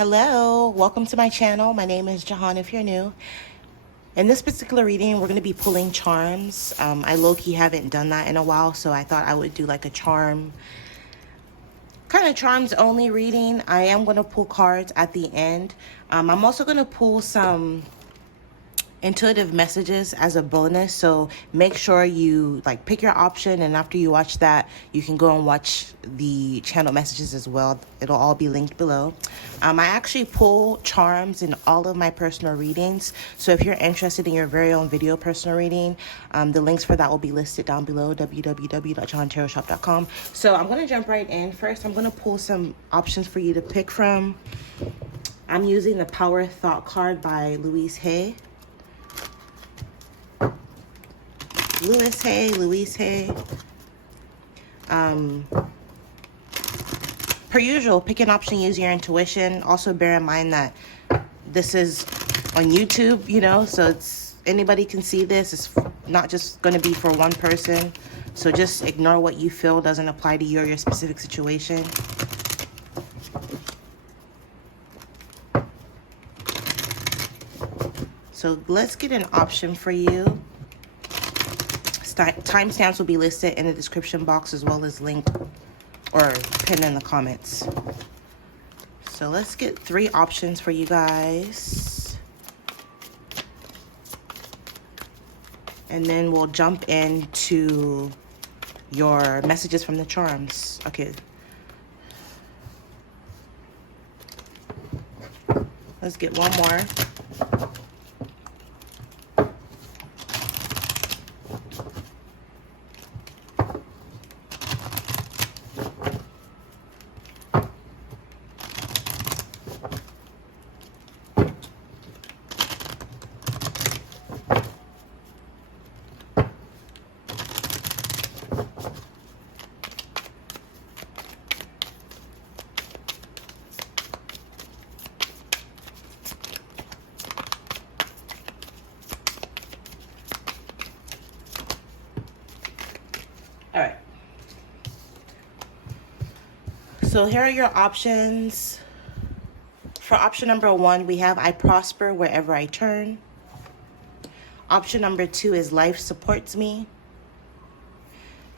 Hello, welcome to my channel. My name is Jehan if you're new. In this particular reading, we're going to be pulling charms. I low-key haven't done that in a while, so I thought I would do like a charms only reading. I am going to pull cards at the end. I'm also going to pull some intuitive messages as a bonus, so make sure you pick your option, and after you watch that you can go and watch the channel messages as well. It'll all be linked below. I actually pull charms in all of my personal readings, so if you're interested in your very own video personal reading, the links for that will be listed down below, www.jehantarotshop.com. So I'm going to jump right in. First, I'm going to pull some options for you to pick from. I'm using the Power Thought card by Louise Hay. Louise Hay. Per usual, pick an option, use your intuition. Also bear in mind that this is on YouTube, so it's anybody can see this. It's not just going to be for one person. So just ignore what you feel doesn't apply to you or your specific situation. So let's get an option for you. Timestamps will be listed in the description box as well as link or pinned in the comments. So let's get 3 options for you guys. And then we'll jump into your messages from the charms. Okay. Let's get one more. All right. So here are your options. For option number 1, we have I prosper wherever I turn. Option number 2 is life supports me.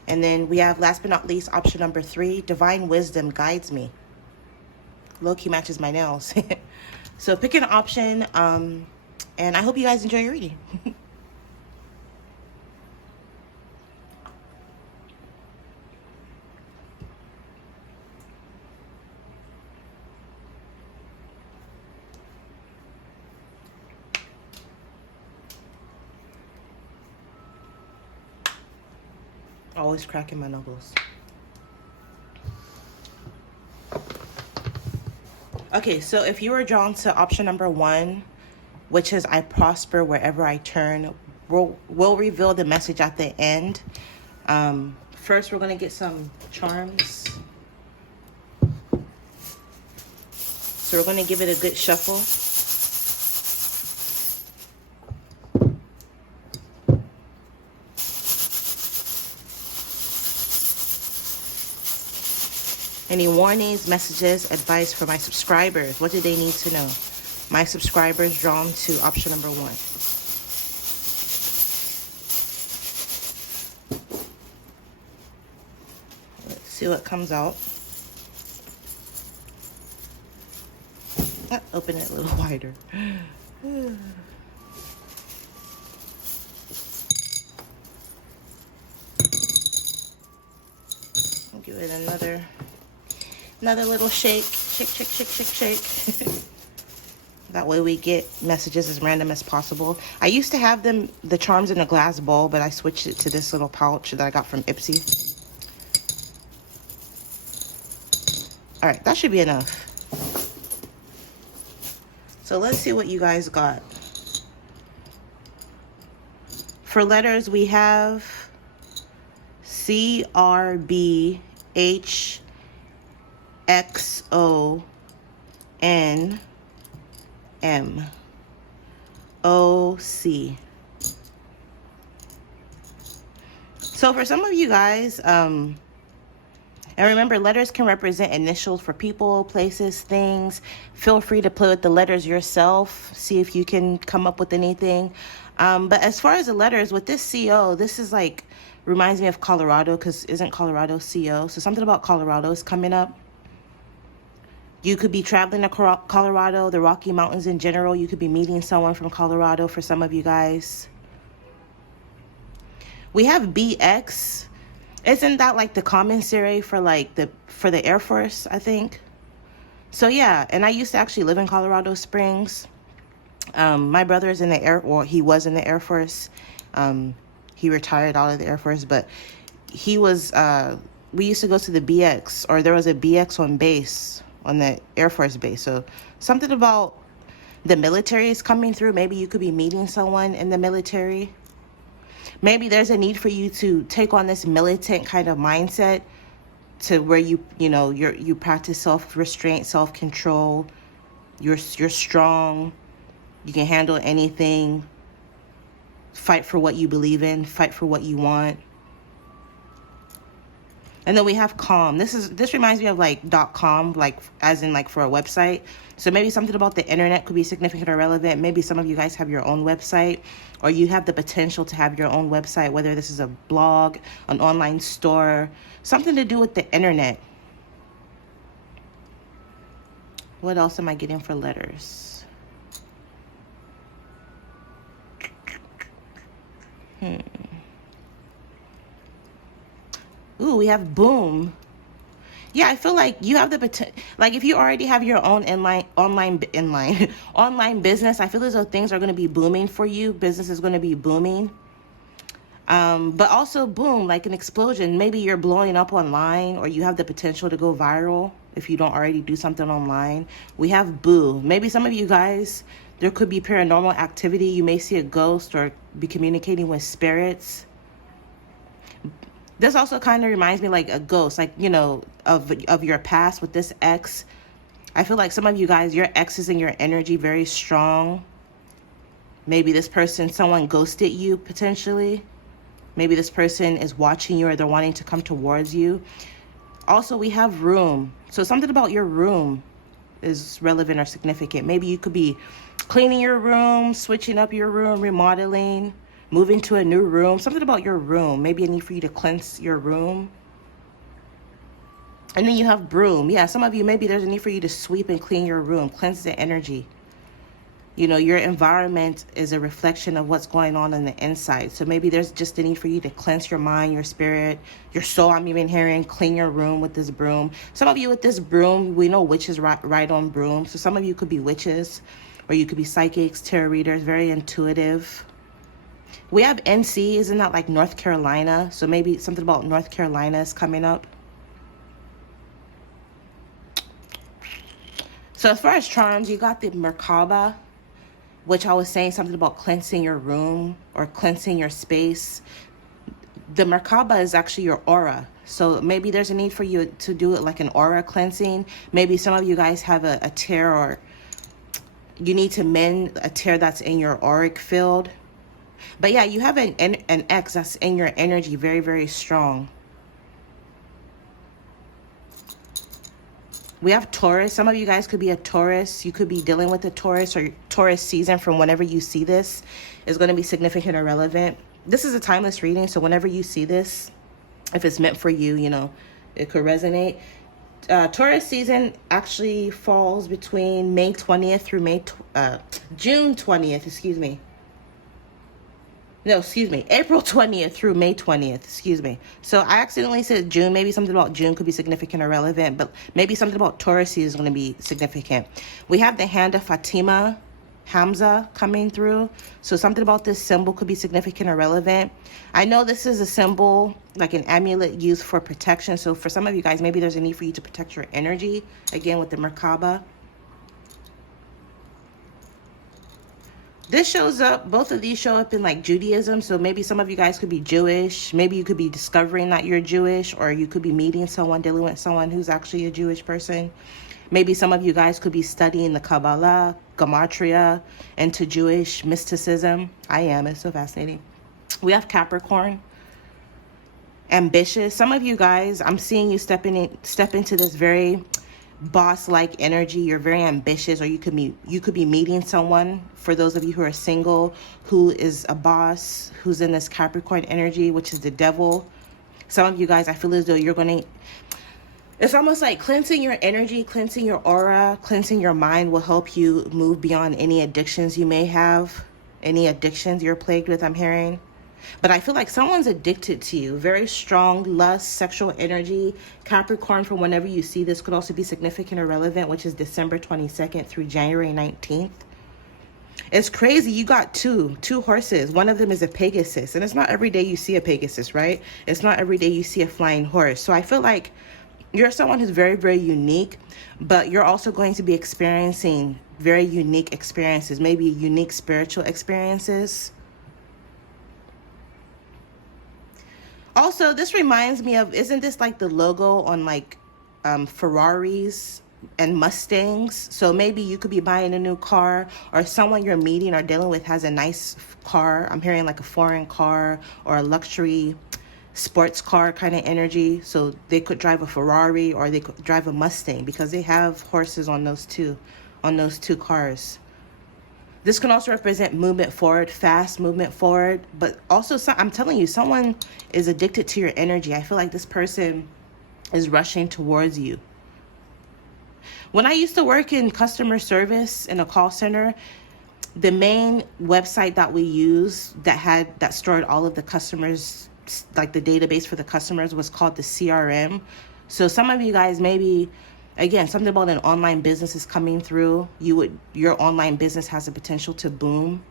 And then we have, last but not least, option number 3, divine wisdom guides me. Low-key matches my nails. So pick an option, and I hope you guys enjoy your reading. Always cracking my knuckles. Okay, so if you were drawn to option number 1, which is I prosper wherever I turn, we'll reveal the message at the end. First, we're going to get some charms. So we're going to give it a good shuffle. Any warnings, messages, advice for my subscribers? What do they need to know? My subscribers drawn to option number 1. Let's see what comes out. Open it a little wider. I'll give it another little shake. Shake. That way we get messages as random as possible. I used to have the charms in a glass bowl, but I switched it to this little pouch that I got from Ipsy. All right, that should be enough. So let's see what you guys got. For letters, we have CRBHXONMOC. So for some of you guys, And remember, letters can represent initials for people, places, things. Feel free to play with the letters yourself. See if you can come up with anything. But as far as the letters, with this CO, this is like, reminds me of Colorado, because isn't Colorado CO? So something about Colorado is coming up. You could be traveling to Colorado, the Rocky Mountains in general. You could be meeting someone from Colorado for some of you guys. We have BX. Isn't that like the commissary for like the Air Force, I think? So yeah, and I used to actually live in Colorado Springs. My brother is in he was in the Air Force. He retired out of the Air Force, but he was, we used to go to the BX, or there was a BX on base, on the Air Force base. So something about the military is coming through. Maybe you could be meeting someone in the military. Maybe there's a need for you to take on this militant kind of mindset to where you practice self-restraint, self-control. You're strong. You can handle anything. Fight for what you believe in. Fight for what you want. And then we have com. This reminds me of like .com, like as in like for a website. So maybe something about the internet could be significant or relevant. Maybe some of you guys have your own website, or you have the potential to have your own website, whether this is a blog, an online store, something to do with the internet. What else am I getting for letters? Ooh, we have boom. Yeah, I feel like you have the potential. Like if you already have your own online business, I feel as though things are going to be booming for you. Business is going to be booming. But also boom, like an explosion. Maybe you're blowing up online, or you have the potential to go viral if you don't already do something online. We have boo. Maybe some of you guys, there could be paranormal activity. You may see a ghost or be communicating with spirits. This also kind of reminds me like a ghost, like, of your past with this ex. I feel like some of you guys, your ex is in your energy very strong. Maybe this person, someone ghosted you potentially. Maybe this person is watching you, or they're wanting to come towards you. Also, we have room. So something about your room is relevant or significant. Maybe you could be cleaning your room, switching up your room, remodeling, moving to a new room. Something about your room. Maybe a need for you to cleanse your room. And then you have broom. Yeah, some of you, maybe there's a need for you to sweep and clean your room, cleanse the energy. Your environment is a reflection of what's going on the inside. So maybe there's just a need for you to cleanse your mind, your spirit, your soul. I'm even hearing clean your room with this broom. Some of you with this broom, we know witches ride on broom. So some of you could be witches, or you could be psychics, tarot readers, very intuitive. We have NC, isn't that like North Carolina? So maybe something about North Carolina is coming up. So as far as charms, you got the Merkaba, which I was saying something about cleansing your room or cleansing your space. The Merkaba is actually your aura. So maybe there's a need for you to do it like an aura cleansing. Maybe some of you guys have a tear, or you need to mend a tear that's in your auric field. But yeah, you have an ex that's in your energy very, very strong. We have Taurus. Some of you guys could be a Taurus. You could be dealing with a Taurus, or Taurus season from whenever you see this is going to be significant or relevant. This is a timeless reading, so whenever you see this, if it's meant for you, it could resonate. Taurus season actually falls between May 20th through June 20th, excuse me. No, excuse me. April 20th through May 20th, excuse me. So I accidentally said June. Maybe something about June could be significant or relevant, but maybe something about Taurus is going to be significant. We have the hand of Fatima, Hamza, coming through. So something about this symbol could be significant or relevant. I know this is a symbol, like an amulet used for protection. So for some of you guys, maybe there's a need for you to protect your energy, again, with the Merkaba. This shows up, both of these show up in like Judaism. So maybe some of you guys could be Jewish. Maybe you could be discovering that you're Jewish, or you could be meeting someone, dealing with someone who's actually a Jewish person. Maybe some of you guys could be studying the Kabbalah, Gematria, into Jewish mysticism. It's so fascinating. We have Capricorn. ambitious. Some of you guys, I'm seeing you step into this very boss-like energy. You're very ambitious, or you could be meeting someone, for those of you who are single, who is a boss, who's in this Capricorn energy, which is the devil. Some of you guys, I feel as though you're going to, it's almost like cleansing your energy, cleansing your aura, cleansing your mind will help you move beyond any addictions you may have, any addictions you're plagued with, I'm hearing. But I feel like someone's addicted to you. Very strong lust, sexual energy. Capricorn, from whenever you see this, could also be significant or relevant, which is December 22nd through January 19th. It's crazy. You got two horses. One of them is a Pegasus. And it's not every day you see a Pegasus, right? It's not every day you see a flying horse. So I feel like you're someone who's very, very unique, but you're also going to be experiencing very unique experiences, maybe unique spiritual experiences. Also, this reminds me of, isn't this like the logo on like Ferraris and Mustangs? So maybe you could be buying a new car, or someone you're meeting or dealing with has a nice car. I'm hearing like a foreign car or a luxury sports car kind of energy. So they could drive a Ferrari or they could drive a Mustang because they have horses on those two cars. This can also represent movement forward, fast movement forward, but also I'm telling you, someone is addicted to your energy. I feel like this person is rushing towards you. When I used to work in customer service in a call center, the main website that we used that stored all of the customers, like the database for the customers, was called the CRM. So some of you guys, maybe, again, something about an online business is coming through. Your online business has the potential to boom.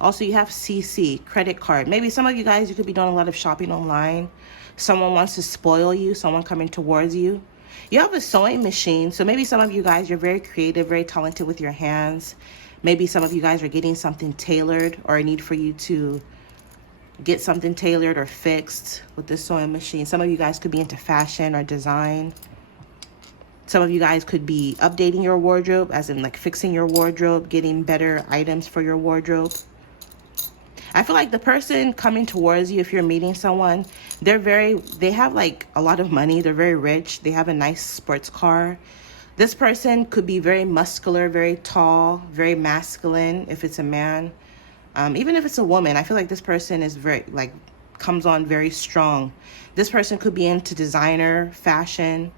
Also, you have CC, credit card. Maybe some of you guys, you could be doing a lot of shopping online. Someone wants to spoil you, someone coming towards you. You have a sewing machine. So maybe some of you guys, you're very creative, very talented with your hands. Maybe some of you guys are getting something tailored, or a need for you to get something tailored or fixed with this sewing machine. Some of you guys could be into fashion or design. Some of you guys could be updating your wardrobe, as in like fixing your wardrobe, getting better items for your wardrobe. I feel like the person coming towards you, if you're meeting someone, they have like a lot of money. They're very rich. They have a nice sports car. This person could be very muscular, very tall, very masculine if it's a man. Even if it's a woman, I feel like this person is comes on very strong. This person could be into designer, fashion.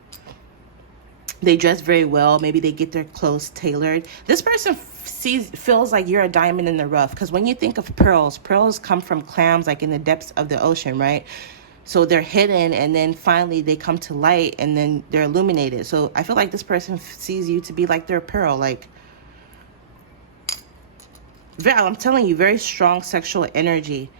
They dress very well. Maybe they get their clothes tailored. This person feels like you're a diamond in the rough. Because when you think of pearls come from clams, like in the depths of the ocean, right? So they're hidden, and then finally they come to light, and then they're illuminated. So I feel like this person sees you to be like their pearl. Like, I'm telling you, very strong sexual energy.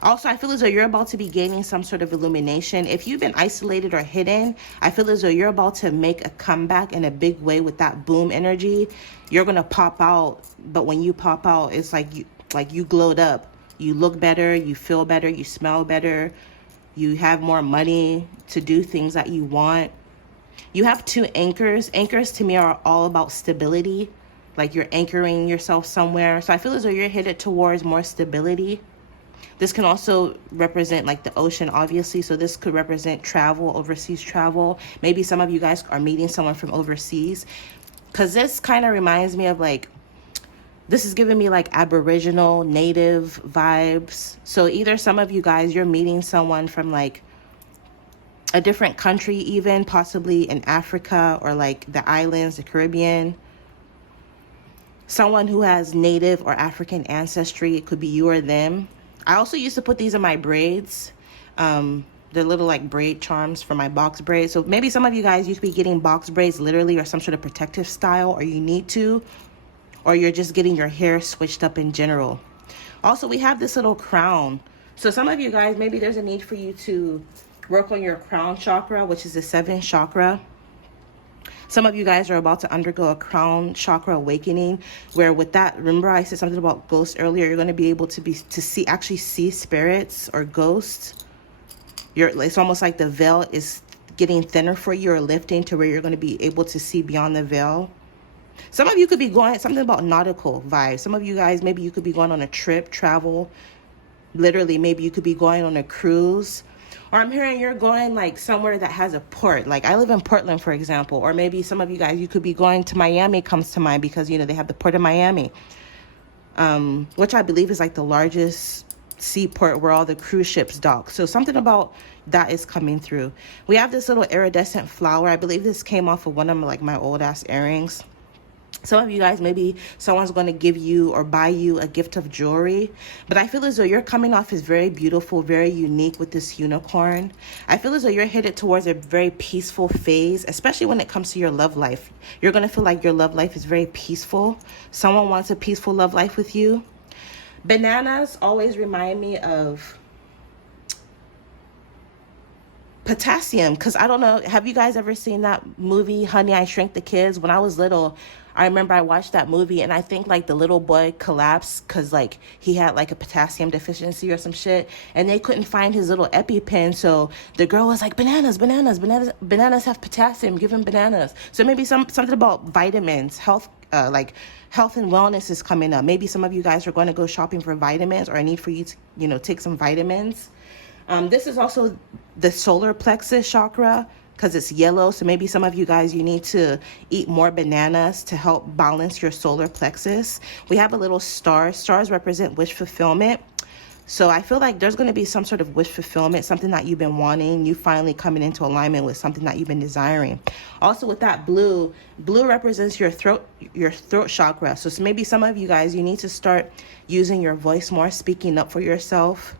Also, I feel as though you're about to be gaining some sort of illumination. If you've been isolated or hidden, I feel as though you're about to make a comeback in a big way with that boom energy. You're going to pop out, but when you pop out, it's like you glowed up. You look better, you feel better, you smell better. You have more money to do things that you want. You have two anchors. Anchors to me are all about stability. Like you're anchoring yourself somewhere. So I feel as though you're headed towards more stability. This can also represent like the ocean, obviously. So this could represent travel, overseas travel. Maybe some of you guys are meeting someone from overseas. Because this kind of reminds me of like, this is giving me like Aboriginal, native vibes. So either some of you guys, you're meeting someone from like a different country, even possibly in Africa or like the islands, the Caribbean. Someone who has native or African ancestry. It could be you or them. I also used to put these in my braids. They're little like braid charms for my box braids. So maybe some of you guys, you could be getting box braids literally, or some sort of protective style, or you need to, or you're just getting your hair switched up in general. Also, we have this little crown. So some of you guys, maybe there's a need for you to work on your crown chakra, which is the 7th chakra. Some of you guys are about to undergo a crown chakra awakening, where with that, remember I said something about ghosts earlier, you're going to be able to actually see spirits or ghosts. It's almost like the veil is getting thinner for you, or lifting to where you're going to be able to see beyond the veil. Some of you could be going, something about nautical vibes. Some of you guys, maybe you could be going on a trip, travel. Literally, maybe you could be going on a cruise. Or I'm hearing you're going like somewhere that has a port. Like I live in Portland, for example. Or maybe some of you guys, you could be going to Miami comes to mind because, you know, they have the port of Miami, which I believe is like the largest seaport where all the cruise ships dock. So something about that is coming through. We have this little iridescent flower. I believe this came off of one of my old ass earrings. Some of you guys, maybe someone's going to give you or buy you a gift of jewelry. But I feel as though you're coming off as very beautiful, very unique with this unicorn. I feel as though you're headed towards a very peaceful phase, especially when it comes to your love life. You're going to feel like your love life is very peaceful. Someone wants a peaceful love life with you. Bananas always remind me of potassium, because I don't know, have you guys ever seen that movie, Honey, I Shrunk the Kids? When I was little, I remember I watched that movie, and I think like the little boy collapsed because like he had like a potassium deficiency or some shit, and they couldn't find his little EpiPen. So the girl was like, bananas have potassium, give him bananas. So maybe something about vitamins, health, like health and wellness is coming up. Maybe some of you guys are going to go shopping for vitamins, or I need for you to, you know, take some vitamins. This is also the solar plexus chakra because it's yellow. So maybe some of you guys, you need to eat more bananas to help balance your solar plexus. We have a little star. Stars represent wish fulfillment. So I feel like there's going to be some sort of wish fulfillment, something that you've been wanting, you finally coming into alignment with something that you've been desiring. Also with that blue represents your throat chakra. So maybe some of you guys, you need to start using your voice more, speaking up for yourself.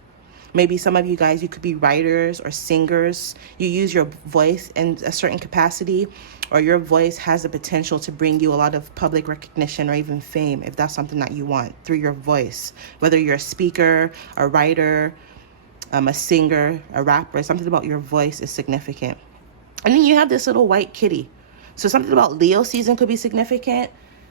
Maybe some of you guys, you could be writers or singers. You use your voice in a certain capacity, or your voice has the potential to bring you a lot of public recognition or even fame, if that's something that you want, through your voice. Whether you're a speaker, a writer, a singer, a rapper, something about your voice is significant. And then you have this little white kitty. So something about Leo season could be significant,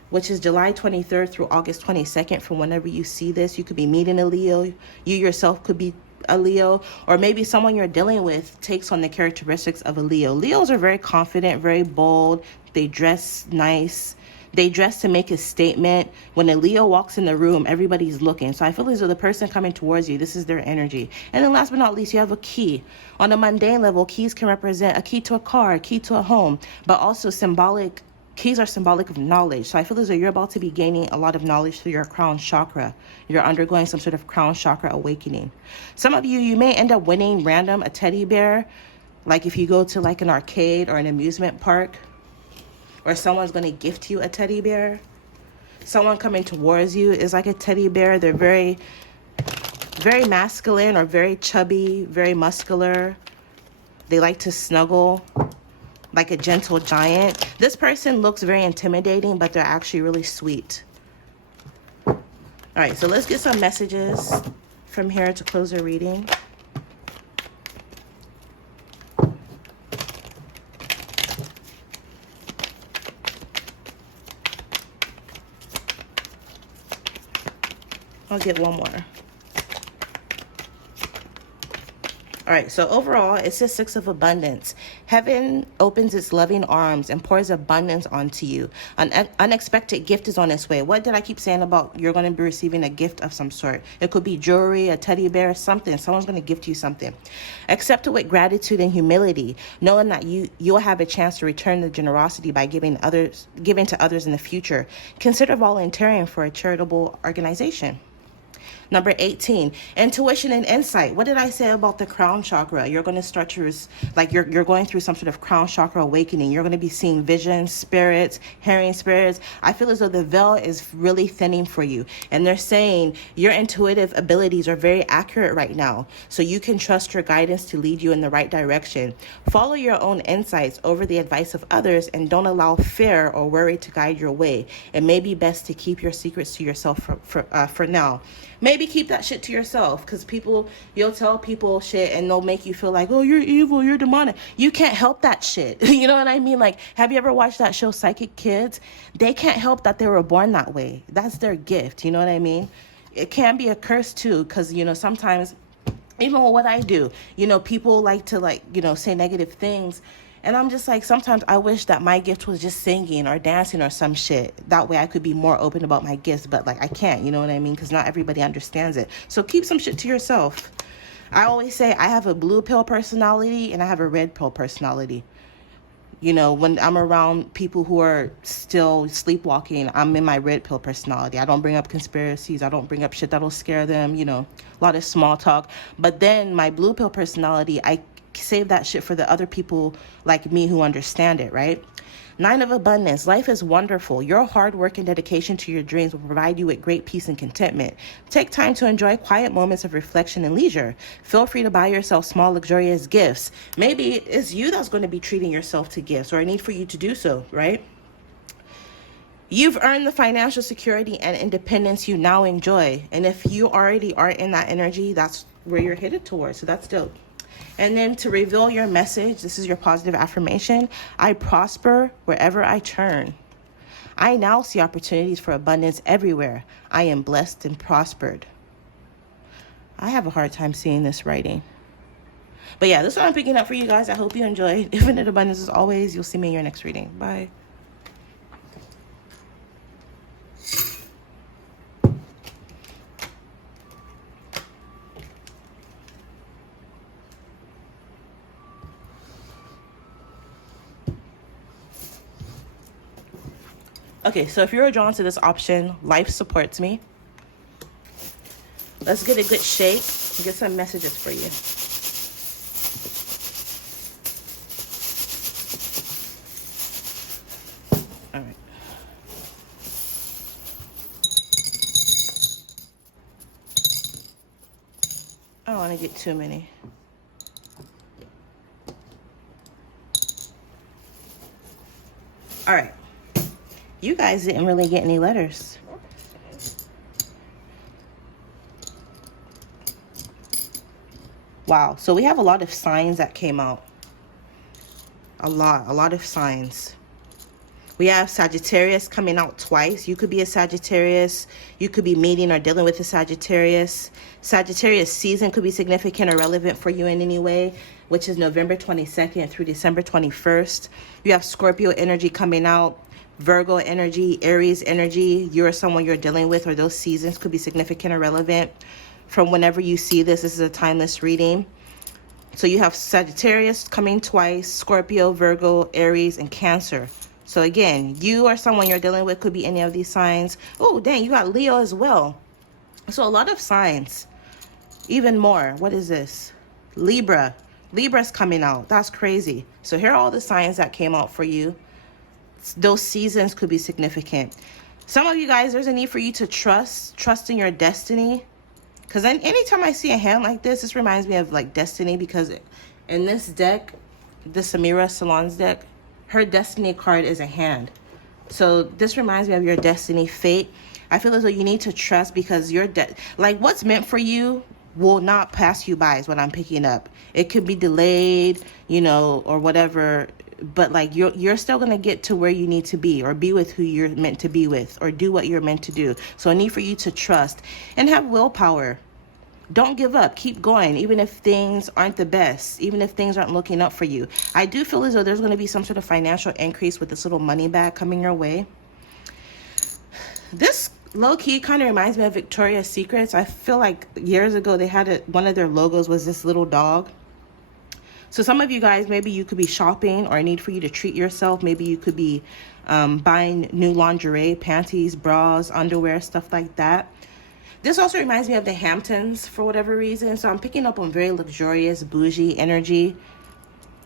which is July 23rd through August 22nd. From whenever you see this, you could be meeting a Leo. You yourself could be a Leo, or maybe someone you're dealing with takes on the characteristics of a Leo. Leos are very confident, very bold. They dress nice. They dress to make a statement. When a Leo walks in the room, everybody's looking. So I feel as though the person coming towards you, this is their energy. And then last but not least, you have a key. On a mundane level, keys can represent a key to a car, a key to a home, but also symbolic. Keys are symbolic of knowledge. So I feel as though you're about to be gaining a lot of knowledge through your crown chakra. You're undergoing some sort of crown chakra awakening. Some of you may end up winning random a teddy bear. Like if you go to like an arcade or an amusement park, or someone's going to gift you a teddy bear. Someone coming towards you is like a teddy bear. They're very, very masculine or very chubby, very muscular. They like to snuggle like a gentle giant. This person looks very intimidating, but they're actually really sweet. All right, so let's get some messages from here to close the reading. I'll get one more. All right, so overall, it's the Six of Abundance. Heaven opens its loving arms and pours abundance onto you. An unexpected gift is on its way. What did I keep saying about you're going to be receiving a gift of some sort? It could be jewelry, a teddy bear, something. Someone's going to gift you something. Accept it with gratitude and humility, knowing that you'll have a chance to return the generosity by giving to others in the future. Consider volunteering for a charitable organization. Number 18, intuition and insight. What did I say about the crown chakra? You're going to start to, you're going through some sort of crown chakra awakening. You're going to be seeing visions, spirits, hearing spirits. I feel as though the veil is really thinning for you. And they're saying your intuitive abilities are very accurate right now. So you can trust your guidance to lead you in the right direction. Follow your own insights over the advice of others, and don't allow fear or worry to guide your way. It may be best to keep your secrets to yourself for now. Maybe keep that shit to yourself, because you'll tell people shit and they'll make you feel like, oh, you're evil, you're demonic. You can't help that shit. You know what I mean? Like, have you ever watched that show, Psychic Kids? They can't help that they were born that way. That's their gift. You know what I mean? It can be a curse too, because, sometimes, even with what I do, people like to say negative things. And I'm just like, sometimes I wish that my gift was just singing or dancing or some shit. That way I could be more open about my gifts, but like I can't, you know what I mean? Because not everybody understands it. So keep some shit to yourself. I always say I have a blue pill personality and I have a red pill personality. You know, when I'm around people who are still sleepwalking, I'm in my red pill personality. I don't bring up conspiracies. I don't bring up shit that'll scare them, you know, a lot of small talk. But then my blue pill personality, I save that shit for the other people like me who understand it, right? Nine of abundance. Life is wonderful. Your hard work and dedication to your dreams will provide you with great peace and contentment. Take time to enjoy quiet moments of reflection and leisure. Feel free to buy yourself small, luxurious gifts. Maybe it's you that's going to be treating yourself to gifts, or I need for you to do so, right? You've earned the financial security and independence you now enjoy. And if you already are in that energy, that's where you're headed towards. So that's dope. And then to reveal your message, this is your positive affirmation. I prosper wherever I turn. I now see opportunities for abundance everywhere. I am blessed and prospered. I have a hard time seeing this writing. But yeah, this is what I'm picking up for you guys. I hope you enjoyed. Infinite abundance as always. You'll see me in your next reading. Bye. Okay, so if you're drawn to this option, life supports me. Let's get a good shake and get some messages for you. All right. I don't want to get too many. All right. You guys didn't really get any letters. Wow. So we have a lot of signs that came out. A lot of signs. We have Sagittarius coming out twice. You could be a Sagittarius. You could be meeting or dealing with a Sagittarius. Sagittarius season could be significant or relevant for you in any way, which is November 22nd through December 21st. You have Scorpio energy coming out. Virgo energy, Aries energy. You're someone you're dealing with, or those seasons could be significant or relevant. From whenever you see this is a timeless reading. So you have Sagittarius coming twice, Scorpio, Virgo, Aries, and Cancer. So again, you or someone you're dealing with could be any of these signs. Oh, dang, you got Leo as well. So a lot of signs. Even more. What is this? Libra. Libra's coming out. That's crazy. So here are all the signs that came out for you. Those seasons could be significant. Some of you guys, there's a need for you to trust in your destiny. Because then anytime I see a hand like this reminds me of like destiny, because in this deck, the Samira Salon's deck, her destiny card is a hand. So this reminds me of your destiny, fate. I feel as though you need to trust, because your like what's meant for you will not pass you by is what I'm picking up. It could be delayed, you know, or whatever, but like you're still going to get to where you need to be, or be with who you're meant to be with, or do what you're meant to do. So I need for you to trust and have willpower. Don't give up. Keep going, even if things aren't the best, even if things aren't looking up for you. I do feel as though there's going to be some sort of financial increase with this little money bag coming your way. This low-key kind of reminds me of Victoria's Secrets. I feel like years ago they had one of their logos was this little dog. So some of you guys, maybe you could be shopping, or a need for you to treat yourself. Maybe you could be buying new lingerie, panties, bras, underwear, stuff like that. This also reminds me of the Hamptons for whatever reason. So I'm picking up on very luxurious, bougie energy.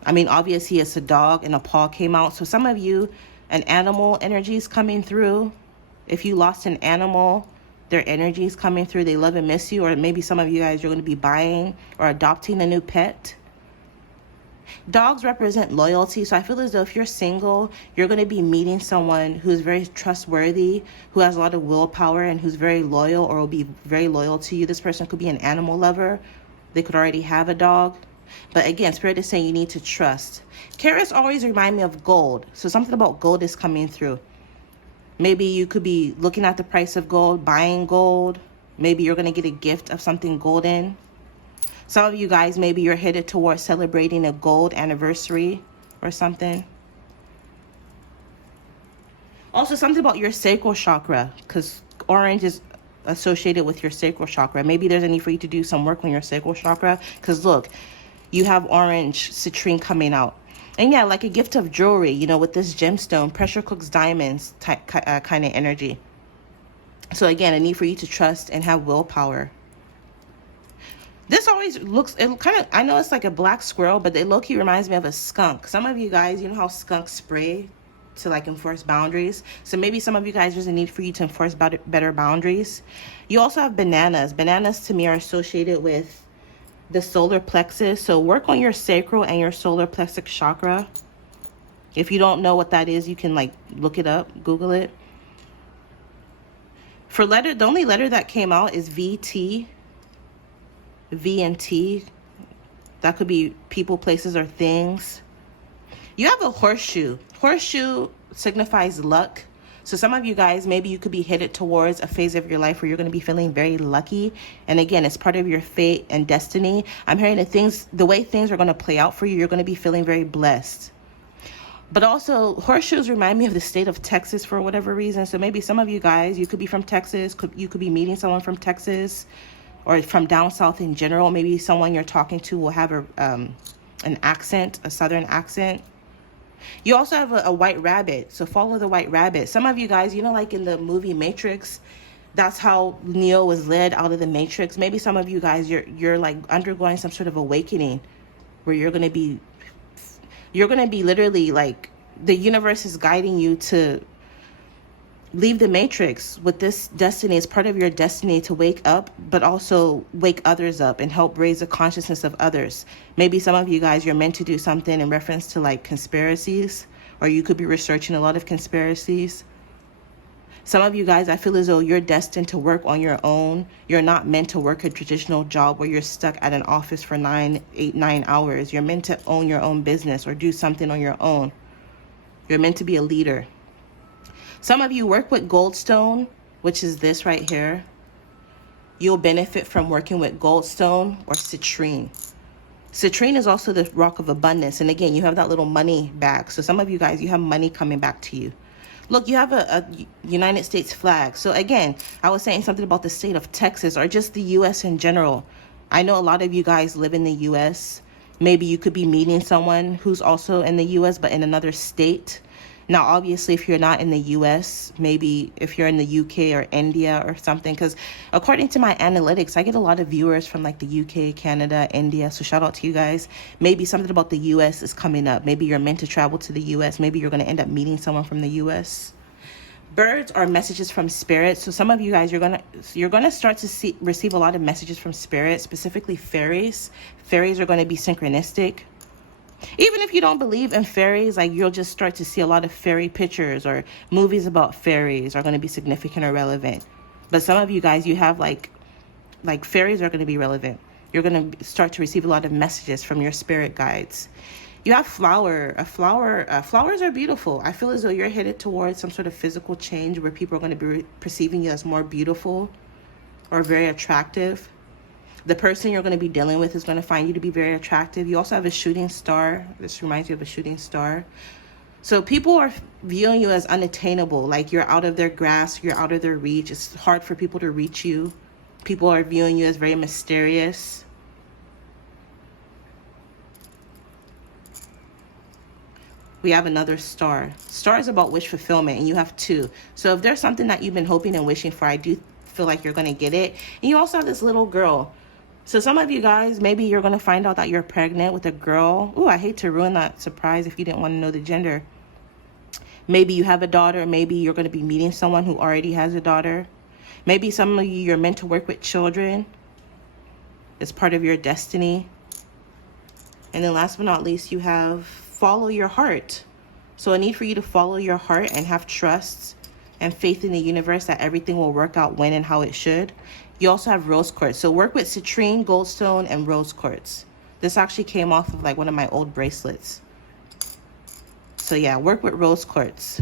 I mean, obviously it's a dog and a paw came out. So some of you, an animal energy is coming through. If you lost an animal, their energy is coming through. They love and miss you. Or maybe some of you guys, you're going to be buying or adopting a new pet. Dogs represent loyalty. So I feel as though if you're single, you're going to be meeting someone who's very trustworthy, who has a lot of willpower, and who's very loyal, or will be very loyal to you. This person could be an animal lover. They could already have a dog. But again, Spirit is saying you need to trust. Carrots always remind me of gold. So something about gold is coming through. Maybe you could be looking at the price of gold, buying gold. Maybe you're going to get a gift of something golden. Some of you guys, maybe you're headed towards celebrating a gold anniversary or something. Also, something about your sacral chakra, because orange is associated with your sacral chakra. Maybe there's a need for you to do some work on your sacral chakra, because look, you have orange citrine coming out. And yeah, like a gift of jewelry, you know, with this gemstone, pressure cooks diamonds type kind of energy. So again, a need for you to trust and have willpower. This always looks, it kind of, I know it's like a black squirrel, but it low-key reminds me of a skunk. Some of you guys, you know how skunks spray to like enforce boundaries? So maybe some of you guys, there's a need for you to enforce better boundaries. You also have bananas. Bananas to me are associated with the solar plexus. So work on your sacral and your solar plexus chakra. If you don't know what that is, you can like look it up, Google it. For letter, the only letter that came out is VT, V and T. That could be people, places, or things. You have a horseshoe. Horseshoe signifies luck. So some of you guys, maybe you could be headed towards a phase of your life where you're going to be feeling very lucky. And again, it's part of your fate and destiny. I'm hearing the way things are going to play out for you, you're going to be feeling very blessed. But also, horseshoes remind me of the state of Texas for whatever reason. So maybe some of you guys, you could be from Texas. You could be meeting someone from Texas or from down south in general. Maybe someone you're talking to will have an accent, a southern accent. You also have a white rabbit, so follow the white rabbit. Some of you guys, you know, like in the movie Matrix, that's how Neo was led out of the Matrix. Maybe some of you guys, you're like undergoing some sort of awakening where you're going to be literally like the universe is guiding you to leave the Matrix with this destiny. It's part of your destiny to wake up, but also wake others up and help raise the consciousness of others. Maybe some of you guys, you're meant to do something in reference to like conspiracies, or you could be researching a lot of conspiracies. Some of you guys, I feel as though you're destined to work on your own. You're not meant to work a traditional job where you're stuck at an office for 9 hours. You're meant to own your own business or do something on your own. You're meant to be a leader. Some of you work with goldstone, which is this right here. You'll benefit from working with goldstone or citrine. Citrine is also the rock of abundance. And again, you have that little money back. So some of you guys, you have money coming back to you. Look, you have a United States flag. So again, I was saying something about the state of Texas or just the U.S. in general. I know a lot of you guys live in the U.S. Maybe you could be meeting someone who's also in the U.S. but in another state. Now, obviously, if you're not in the U.S., maybe if you're in the U.K. or India or something, because according to my analytics, I get a lot of viewers from like the U.K., Canada, India. So shout out to you guys. Maybe something about the U.S. is coming up. Maybe you're meant to travel to the U.S. Maybe you're going to end up meeting someone from the U.S. Birds are messages from spirit. So some of you guys, you're gonna start to receive a lot of messages from spirit, specifically fairies. Fairies are going to be synchronistic. Even if you don't believe in fairies, like you'll just start to see a lot of fairy pictures, or movies about fairies are going to be significant or relevant. But some of you guys, you have like fairies are going to be relevant. You're going to start to receive a lot of messages from your spirit guides. You have flowers are beautiful. I feel as though you're headed towards some sort of physical change where people are going to be perceiving you as more beautiful or very attractive. The person you're going to be dealing with is going to find you to be very attractive. You also have a shooting star. This reminds you of a shooting star. So people are viewing you as unattainable, like you're out of their grasp, you're out of their reach. It's hard for people to reach you. People are viewing you as very mysterious. We have another star. Star is about wish fulfillment, and you have 2. So if there's something that you've been hoping and wishing for, I do feel like you're going to get it. And you also have this little girl. So some of you guys, maybe you're going to find out that you're pregnant with a girl. Ooh, I hate to ruin that surprise if you didn't want to know the gender. Maybe you have a daughter. Maybe you're going to be meeting someone who already has a daughter. Maybe some of you, you're meant to work with children. It's part of your destiny. And then last but not least, you have follow your heart. So I need for you to follow your heart and have trust and faith in the universe that everything will work out when and how it should. You also have rose quartz. So work with citrine, goldstone, and rose quartz. This actually came off of like one of my old bracelets. So yeah, work with rose quartz.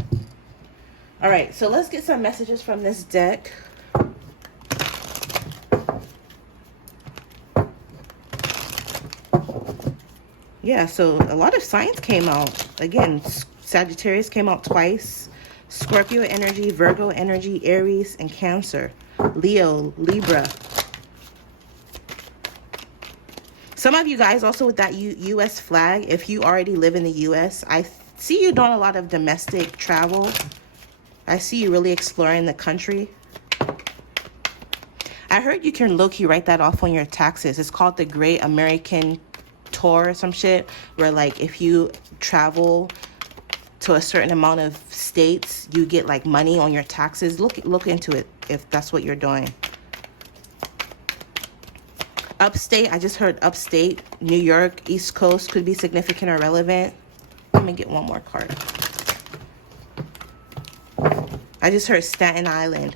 All right, so let's get some messages from this deck. Yeah, so a lot of signs came out. Again, Sagittarius came out twice. Scorpio energy, Virgo energy, Aries, and Cancer. Leo, Libra. Some of you guys also with that U.S. flag, if you already live in the U.S., I see you doing a lot of domestic travel. I see you really exploring the country. I heard you can low-key write that off on your taxes. It's called the Great American Tour or some shit, where like if you travel to a certain amount of states, you get like money on your taxes. Look into it if that's what you're doing. Upstate, I just heard upstate, New York, East Coast could be significant or relevant. Let me get one more card. I just heard Staten Island.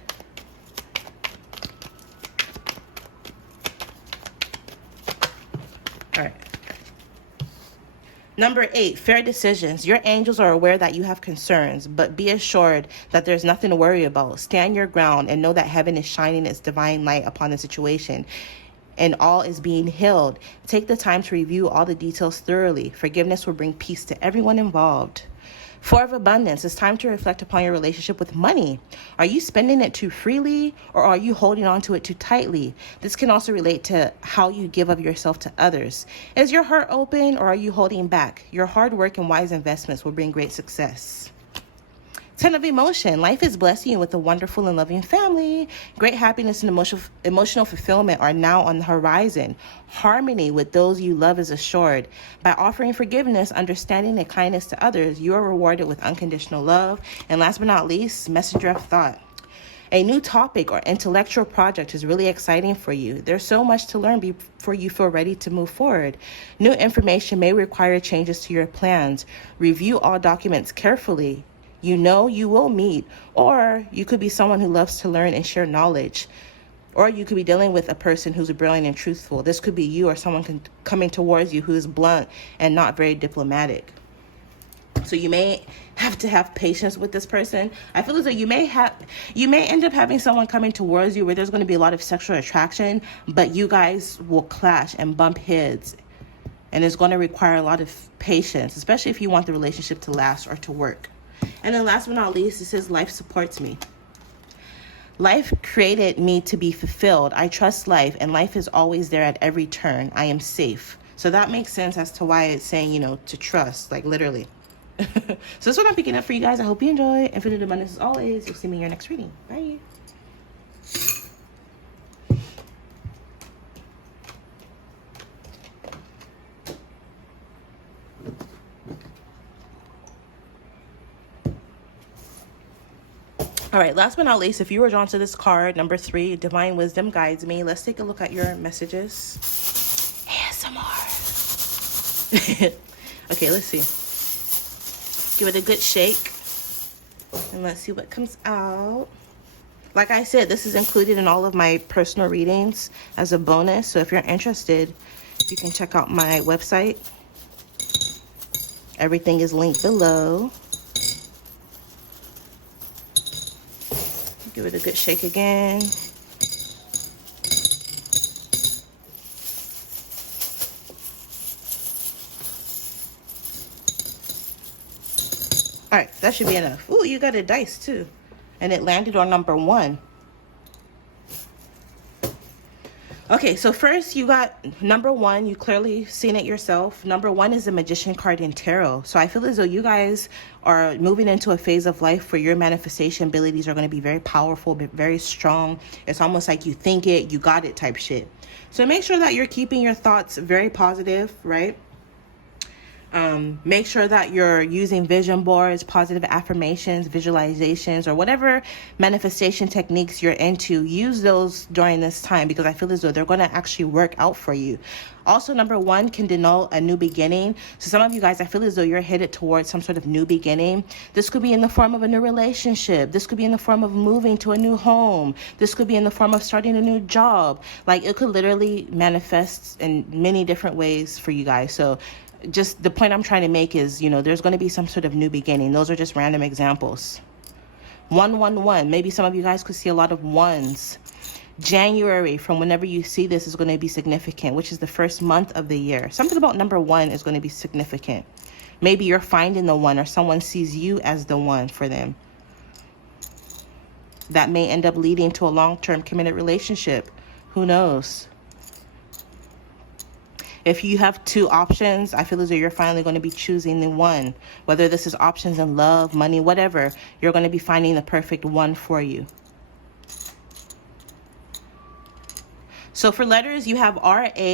All right. Number 8, fair decisions. Your angels are aware that you have concerns, but be assured that there's nothing to worry about. Stand your ground and know that heaven is shining its divine light upon the situation, and all is being healed. Take the time to review all the details thoroughly. Forgiveness will bring peace to everyone involved. 4 of abundance. It's time to reflect upon your relationship with money. Are you spending it too freely, or are you holding on to it too tightly? This can also relate to how you give of yourself to others. Is your heart open, or are you holding back? Your hard work and wise investments will bring great success. 10 of emotion. Life is blessing you with a wonderful and loving family. Great happiness and emotional fulfillment are now on the horizon. Harmony with those you love is assured. By offering forgiveness, understanding, and kindness to others, you are rewarded with unconditional love. And last but not least, messenger of thought. A new topic or intellectual project is really exciting for you. There's so much to learn before you feel ready to move forward. New information may require changes to your plans. Review all documents carefully. You know you will meet, or you could be someone who loves to learn and share knowledge, or you could be dealing with a person who's brilliant and truthful. This could be you or someone coming towards you who is blunt and not very diplomatic. So you may have to have patience with this person. I feel as though you may end up having someone coming towards you where there's going to be a lot of sexual attraction, but you guys will clash and bump heads, and it's going to require a lot of patience, especially if you want the relationship to last or to work. And then last but not least, it says life supports me. Life created me to be fulfilled. I trust life, and life is always there at every turn. I am safe. So that makes sense as to why it's saying, to trust, like literally. So that's what I'm picking up for you guys. I hope you enjoy. Infinite abundance as always. You'll see me in your next reading. Bye. All right, last but not least, if you were drawn to this card, number 3, Divine Wisdom guides me. Let's take a look at your messages. ASMR. Okay, let's see. Give it a good shake. And let's see what comes out. Like I said, this is included in all of my personal readings as a bonus. So if you're interested, you can check out my website. Everything is linked below. Give it a good shake again. All right, that should be enough. Ooh, you got a dice too. And it landed on number 1. Okay, so first you got number 1. You clearly seen it yourself. Number 1 is the Magician card in tarot. So I feel as though you guys are moving into a phase of life where your manifestation abilities are going to be very powerful, but very strong. It's almost like you think it, you got it type shit. So make sure that you're keeping your thoughts very positive, right? Make sure that you're using vision boards, positive affirmations, visualizations, or whatever manifestation techniques you're into. Use those during this time because I feel as though they're going to actually work out for you. Also, number 1 can denote a new beginning. So some of you guys, I feel as though you're headed towards some sort of new beginning. This could be in the form of a new relationship. This could be in the form of moving to a new home. This could be in the form of starting a new job. Like it could literally manifest in many different ways for you guys. So just the point I'm trying to make is, there's going to be some sort of new beginning. Those are just random examples. 111. Maybe some of you guys could see a lot of ones. January, from whenever you see this, is going to be significant, which is the first month of the year. Something about number 1 is going to be significant. Maybe you're finding the one, or someone sees you as the one for them. That may end up leading to a long-term committed relationship. Who knows? If you have 2 options, I feel as though you're finally going to be choosing the one. Whether this is options in love, money, whatever, you're going to be finding the perfect one for you. So for letters, you have R-A-U-N-H-I-G-L-E-P.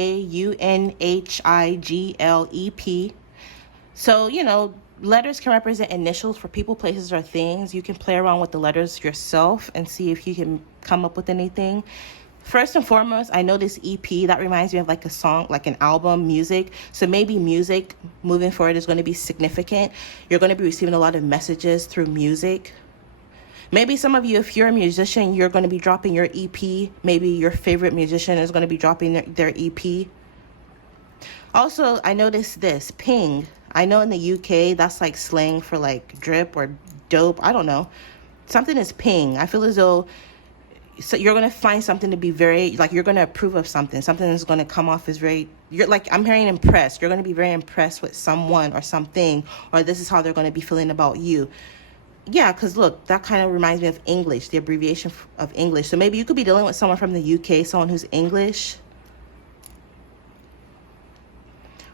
So, you know, letters can represent initials for people, places, or things. You can play around with the letters yourself and see if you can come up with anything. First and foremost, I know this EP, that reminds me of like a song, like an album, music. So maybe music moving forward is going to be significant. You're going to be receiving a lot of messages through music. Maybe some of you, if you're a musician, you're going to be dropping your EP. Maybe your favorite musician is going to be dropping their EP. Also, I noticed this, ping. I know in the UK, that's like slang for like drip or dope. I don't know. Something is ping. I feel as though you're going to find something to be very, like, you're going to approve of something. Something is going to come off as very, you're like, I'm hearing impressed. You're going to be very impressed with someone or something, or this is how they're going to be feeling about you. Yeah, because look, that kind of reminds me of English, the abbreviation of English. So maybe you could be dealing with someone from the UK, someone who's English.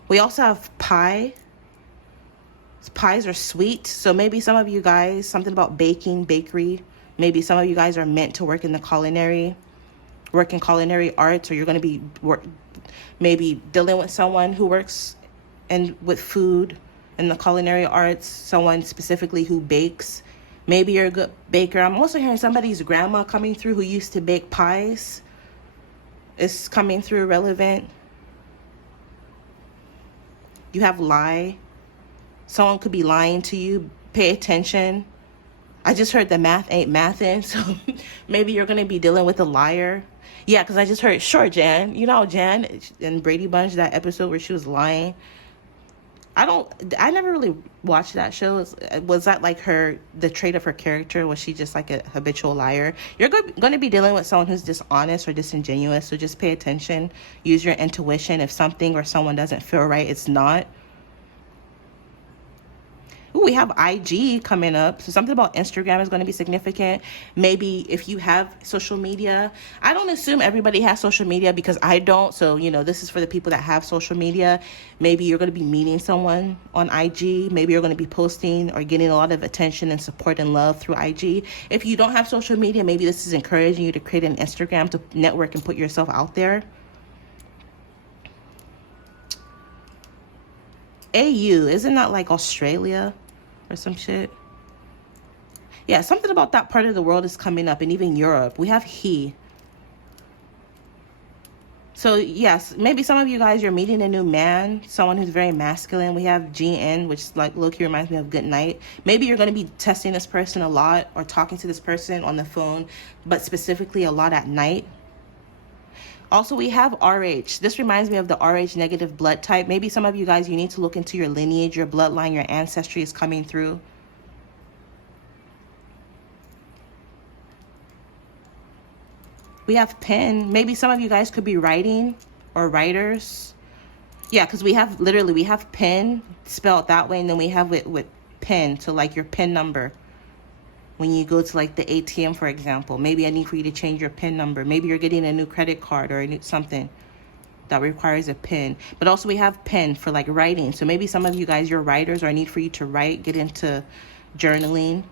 We also have pie. Pies are sweet. So maybe some of you guys, something about baking, bakery. Maybe some of you guys are meant to work in the culinary arts, or you're going to be maybe dealing with someone who works with food in the culinary arts, someone specifically who bakes. Maybe you're a good baker. I'm also hearing somebody's grandma coming through who used to bake pies. It's coming through relevant. You have lie. Someone could be lying to you. Pay attention. I just heard the math ain't mathin', so maybe you're going to be dealing with a liar. Yeah, because I just heard, sure, Jan. You know, Jan in Brady Bunch, that episode where she was lying. I never really watched that show. Was that like the trait of her character? Was she just like a habitual liar? You're going to be dealing with someone who's dishonest or disingenuous, so just pay attention. Use your intuition. If something or someone doesn't feel right, it's not. Ooh, we have IG coming up. So something about Instagram is going to be significant. Maybe if you have social media. I don't assume everybody has social media because I don't. So, you know, this is for the people that have social media. Maybe you're going to be meeting someone on IG. Maybe you're going to be posting or getting a lot of attention and support and love through IG. If you don't have social media, maybe this is encouraging you to create an Instagram to network and put yourself out there. AU, isn't that like Australia or some shit? Yeah, something about that part of the world is coming up, and even Europe. We have he. So yes, maybe some of you guys, you're meeting a new man, someone who's very masculine. We have GN, which like low-key reminds me of good night. Maybe you're going to be testing this person a lot or talking to this person on the phone, but specifically a lot at night. Also, we have RH. This reminds me of the RH negative blood type. Maybe some of you guys, you need to look into your lineage, your bloodline, your ancestry is coming through. We have pen. Maybe some of you guys could be writing or writers. Yeah, because we have pen spelled that way, and then we have it with pen, so like your pen number. When you go to like the ATM, for example, maybe I need for you to change your PIN number. Maybe you're getting a new credit card or something that requires a PIN. But also we have pen for like writing. So maybe some of you guys, you're writers, or I need for you to write, get into journaling.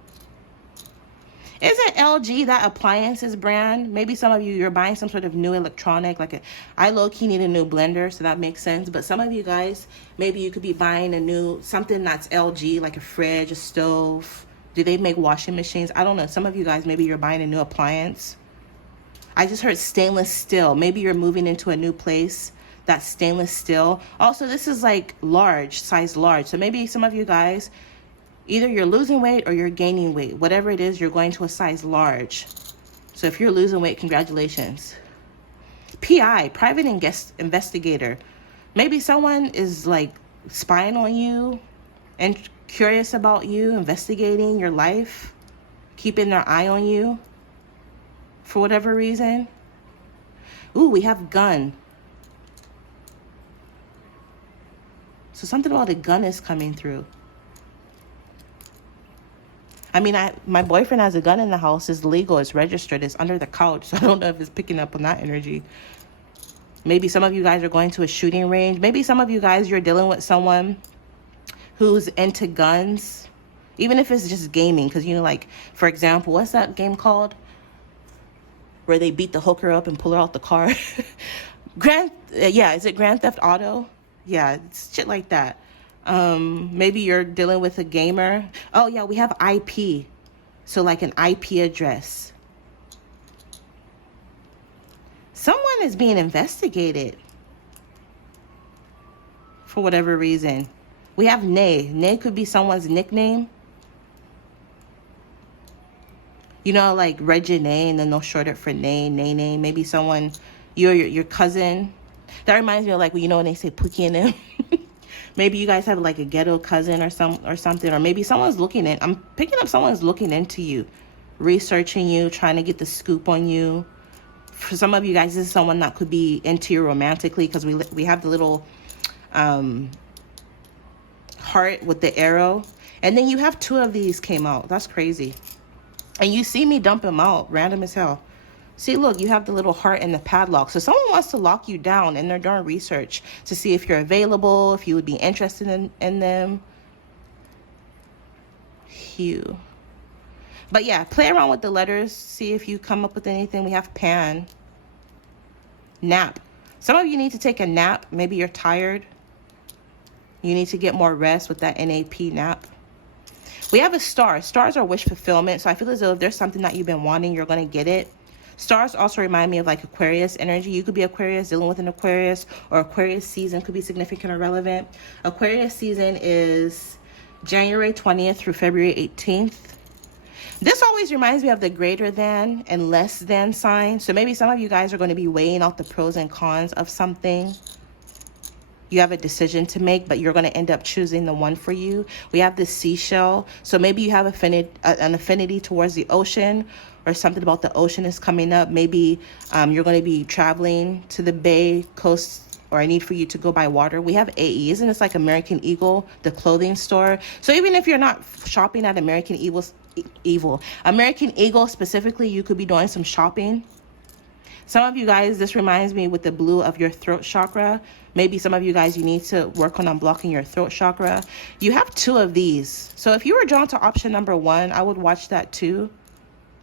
Isn't LG that appliances brand? Maybe some of you, you're buying some sort of new electronic, I low-key need a new blender, so that makes sense. But some of you guys, maybe you could be buying something that's LG, like a fridge, a stove. Do they make washing machines? I don't know. Some of you guys, maybe you're buying a new appliance. I just heard stainless steel. Maybe you're moving into a new place that's stainless steel. Also, this is like large, size large. So maybe some of you guys, either you're losing weight or you're gaining weight. Whatever it is, you're going to a size large. So if you're losing weight, congratulations. PI, private investigator. Maybe someone is like spying on you and curious about you, investigating your life, keeping their eye on you for whatever reason. Ooh, we have gun. So something about a gun is coming through. I mean, my boyfriend has a gun in the house. It's legal. It's registered. It's under the couch. So I don't know if it's picking up on that energy. Maybe some of you guys are going to a shooting range. Maybe some of you guys, you're dealing with someone who's into guns. Even if it's just gaming. Because, you know, like, for example, what's that game called? Where they beat the hooker up and pull her out the car. Is it Grand Theft Auto? Yeah, it's shit like that. Maybe you're dealing with a gamer. Oh yeah, we have IP. So like an IP address. Someone is being investigated for whatever reason. We have Nay. Nay could be someone's nickname. You know, like Regine, and then they'll short it for Nay, Nay. Maybe someone, your cousin. That reminds me of, like, you know, when they say Pookie and them. Maybe you guys have like a ghetto cousin or something, or maybe someone's looking in. I'm picking up someone's looking into you, researching you, trying to get the scoop on you. For some of you guys, this is someone that could be into you romantically, because we have the little heart with the arrow, and then you have two of these came out. That's crazy. And you see me dump them out, random as hell. See, look, you have the little heart and the padlock. So someone wants to lock you down, and they're doing research to see if you're available, if you would be interested in them. Hugh. But yeah, play around with the letters. See if you come up with anything. We have pan. Nap. Some of you need to take a nap. Maybe you're tired. You need to get more rest with that NAP nap. We have a star. Stars are wish fulfillment. So I feel as though if there's something that you've been wanting, you're going to get it. Stars also remind me of like Aquarius energy. You could be Aquarius, dealing with an Aquarius, or Aquarius season could be significant or relevant. Aquarius season is January 20th through February 18th. This always reminds me of the greater than and less than sign. So maybe some of you guys are going to be weighing out the pros and cons of something. You have a decision to make, but you're going to end up choosing the one for you. We have this seashell. So maybe you have an affinity towards the ocean, or something about the ocean is coming up. Maybe you're going to be traveling to the Bay Coast, or I need for you to go by water. We have AE. Isn't this like American Eagle, the clothing store? So even if you're not shopping at American Eagle specifically, you could be doing some shopping. Some of you guys, this reminds me with the blue of your throat chakra. Maybe some of you guys, you need to work on unblocking your throat chakra. You have two of these. So if you were drawn to option number 1, I would watch that too.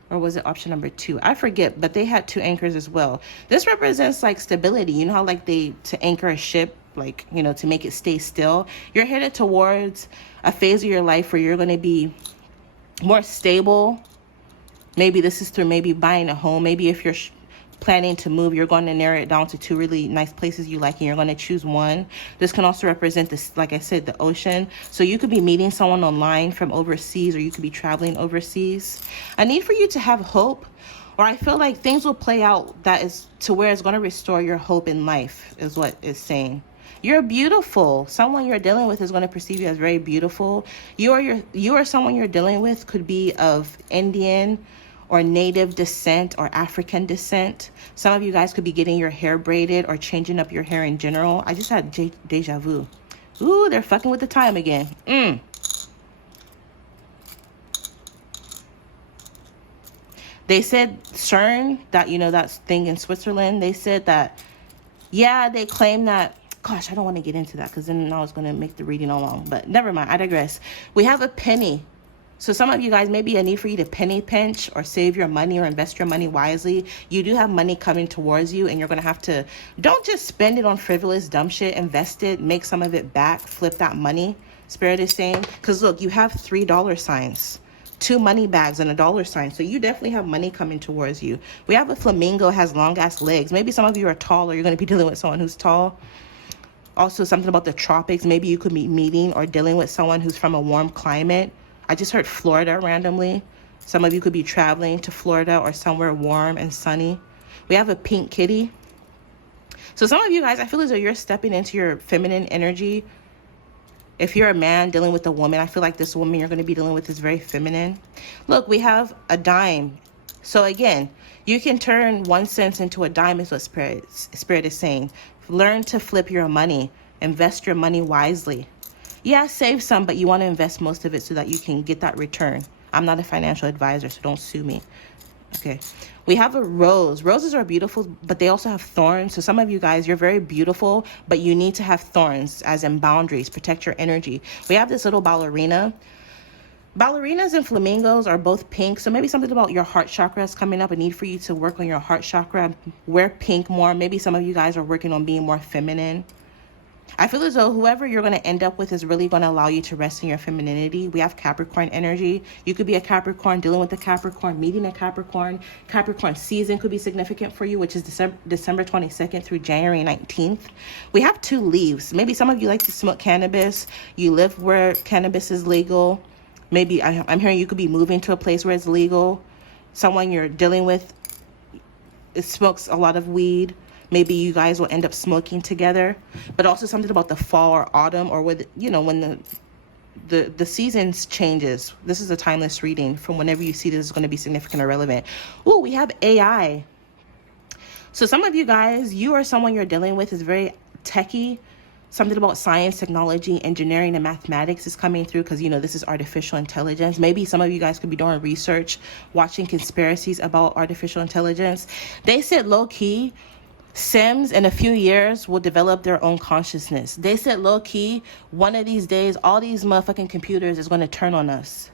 Or was it option number 2? I forget, but they had 2 anchors as well. This represents like stability. You know how like to anchor a ship, like, you know, to make it stay still. You're headed towards a phase of your life where you're going to be more stable. Maybe this is through maybe buying a home. Maybe if you're planning to move, you're going to narrow it down to 2 really nice places you like, and you're going to choose one. This can also represent this, like I said, the ocean. So you could be meeting someone online from overseas, or you could be traveling overseas. I need for you to have hope, or I feel like things will play out that is to where it's going to restore your hope in life, is what it's saying. You're beautiful. Someone you're dealing with is going to perceive you as very beautiful. You or someone you're dealing with could be of Indian or native descent or African descent. Some of you guys could be getting your hair braided or changing up your hair in general. I just had deja vu. Ooh, they're fucking with the time again. They said CERN, that, you know, that thing in Switzerland, they said that, yeah, they claim that, gosh, I don't want to get into that because then I was going to make the reading all long, but never mind, I digress. We have a penny. So some of you guys, maybe a need for you to penny pinch or save your money or invest your money wisely. You do have money coming towards you, and you're going to have to, don't just spend it on frivolous, dumb shit. Invest it, make some of it back, flip that money. Spirit is saying, because look, you have $3 signs, 2 money bags and a $sign. So you definitely have money coming towards you. We have a flamingo, has long ass legs. Maybe some of you are tall, or you're going to be dealing with someone who's tall. Also something about the tropics. Maybe you could be meeting or dealing with someone who's from a warm climate. I just heard Florida randomly. Some of you could be traveling to Florida or somewhere warm and sunny. We have a pink kitty. So some of you guys, I feel as though you're stepping into your feminine energy. If you're a man dealing with a woman, I feel like this woman you're going to be dealing with is very feminine. Look, we have a dime. So again, you can turn 1 cent into a dime is what spirit is saying. Learn to flip your money. Invest your money wisely. Yeah, save some, but you want to invest most of it so that you can get that return. I'm not a financial advisor, so don't sue me. Okay. We have a rose. Roses are beautiful, but they also have thorns. So some of you guys, you're very beautiful, but you need to have thorns, as in boundaries. Protect your energy. We have this little ballerina. Ballerinas and flamingos are both pink, so maybe something about your heart chakra is coming up. A need for you to work on your heart chakra. Wear pink more. Maybe some of you guys are working on being more feminine. I feel as though whoever you're going to end up with is really going to allow you to rest in your femininity. We have Capricorn energy. You could be a Capricorn, dealing with a Capricorn, meeting a Capricorn. Capricorn season could be significant for you, which is December 22nd through January 19th. We have 2 leaves. Maybe some of you like to smoke cannabis. You live where cannabis is legal. Maybe I'm hearing you could be moving to a place where it's legal. Someone you're dealing with smokes a lot of weed. Maybe you guys will end up smoking together. But also something about the fall or autumn, or with, when the seasons changes. This is a timeless reading. From whenever you see this is going to be significant or relevant. Ooh, we have AI. So some of you guys, you or someone you're dealing with is very techie. Something about science, technology, engineering, and mathematics is coming through because, this is artificial intelligence. Maybe some of you guys could be doing research, watching conspiracies about artificial intelligence. They said low-key, Sims in a few years will develop their own consciousness. They said low-key, one of these days, all these motherfucking computers is going to turn on us.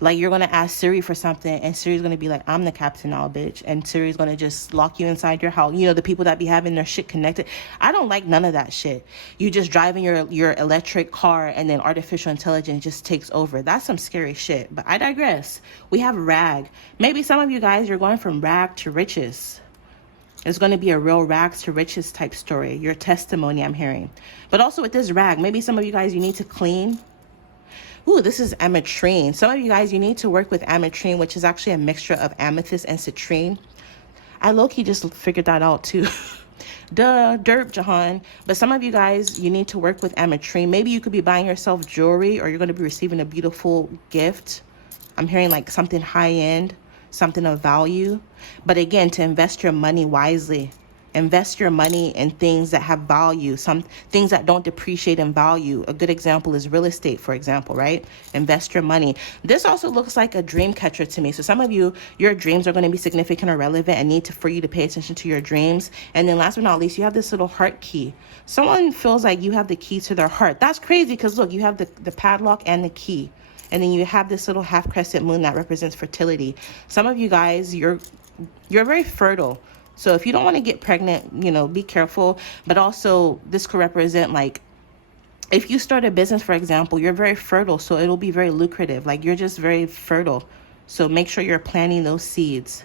Like, you're going to ask Siri for something, and Siri's going to be like, I'm the captain now, bitch. And Siri's going to just lock you inside your house. The people that be having their shit connected. I don't like none of that shit. You just driving your electric car, and then artificial intelligence just takes over. That's some scary shit. But I digress. We have rag. Maybe some of you guys, you're going from rag to riches. It's going to be a real rags to riches type story. Your testimony, I'm hearing. But also with this rag, maybe some of you guys, you need to clean. Ooh, this is ametrine. Some of you guys, you need to work with ametrine, which is actually a mixture of amethyst and citrine. I low-key just figured that out too. Duh, derp, Jehan. But some of you guys, you need to work with ametrine. Maybe you could be buying yourself jewelry, or you're going to be receiving a beautiful gift. I'm hearing like something high-end, something of value. But again, to invest your money wisely. Invest your money in things that have value, some things that don't depreciate in value. A good example is real estate, for example, right? Invest your money. This also looks like a dream catcher to me. So some of you, your dreams are going to be significant or relevant and need for you to pay attention to your dreams. And then last but not least, you have this little heart key. Someone feels like you have the key to their heart. That's crazy because look, you have the padlock and the key. And then you have this little half crescent moon that represents fertility. Some of you guys, you're very fertile. So if you don't want to get pregnant, be careful. But also this could represent like, if you start a business, for example, you're very fertile. So it'll be very lucrative. Like, you're just very fertile. So make sure you're planting those seeds.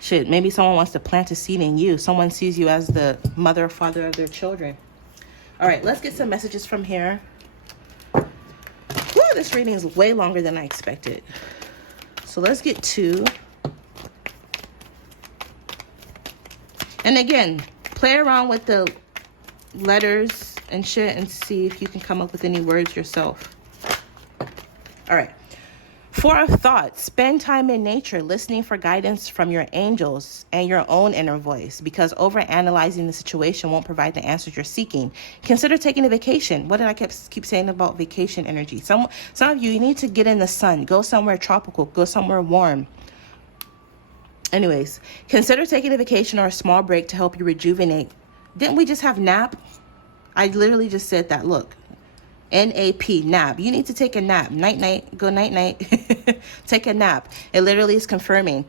Shit, maybe someone wants to plant a seed in you. Someone sees you as the mother or father of their children. All right, let's get some messages from here. Whew, this reading is way longer than I expected. So let's get 2. And again, play around with the letters and shit and see if you can come up with any words yourself. All right. 4 of thoughts. Spend time in nature, listening for guidance from your angels and your own inner voice, because overanalyzing the situation won't provide the answers you're seeking. Consider taking a vacation. What did I keep saying about vacation energy? Some of you need to get in the sun. Go somewhere tropical. Go somewhere warm. Anyways, consider taking a vacation or a small break to help you rejuvenate. Didn't we just have nap? I literally just said that. Look, N-A-P, nap. You need to take a nap. Night-night. Go night-night. Take a nap. It literally is confirming.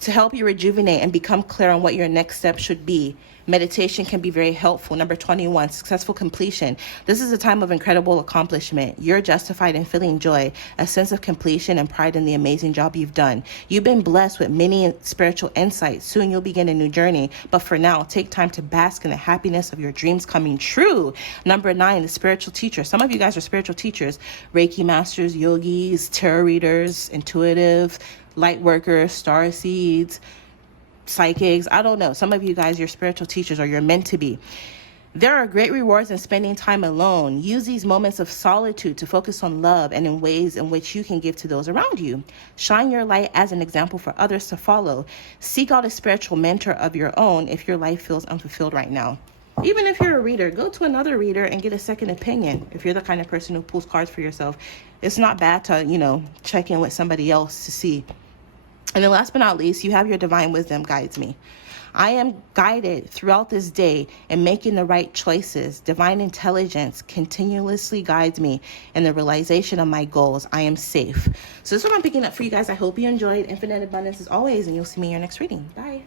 To help you rejuvenate and become clear on what your next step should be. Meditation can be very helpful. Number 21, successful completion. This is a time of incredible accomplishment. You're justified in feeling joy, a sense of completion and pride in the amazing job you've done. You've been blessed with many spiritual insights. Soon you'll begin a new journey. But for now, take time to bask in the happiness of your dreams coming true. Number 9, the spiritual teacher. Some of you guys are spiritual teachers. Reiki masters, yogis, tarot readers, intuitive, light workers, star seeds, psychics. I don't know. Some of you guys, you're spiritual teachers, or you're meant to be. There are great rewards in spending time alone. Use these moments of solitude to focus on love and in ways in which you can give to those around you. Shine your light as an example for others to follow. Seek out a spiritual mentor of your own if your life feels unfulfilled right now. Even if you're a reader, go to another reader and get a second opinion. If you're the kind of person who pulls cards for yourself, it's not bad to, check in with somebody else to see. And then last but not least, you have your divine wisdom guides me. I am guided throughout this day in making the right choices. Divine intelligence continuously guides me in the realization of my goals. I am safe. So this is what I'm picking up for you guys. I hope you enjoyed. Infinite abundance as always, and you'll see me in your next reading. Bye.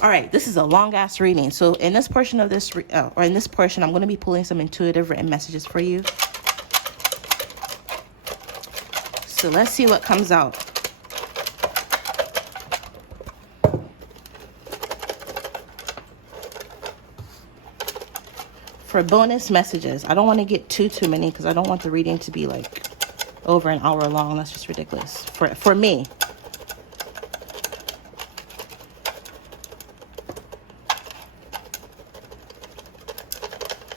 All right, this is a long ass reading. So in this portion of this, I'm going to be pulling some intuitive written messages for you. So let's see what comes out. For bonus messages, I don't want to get too many because I don't want the reading to be like over an hour long. That's just ridiculous for me.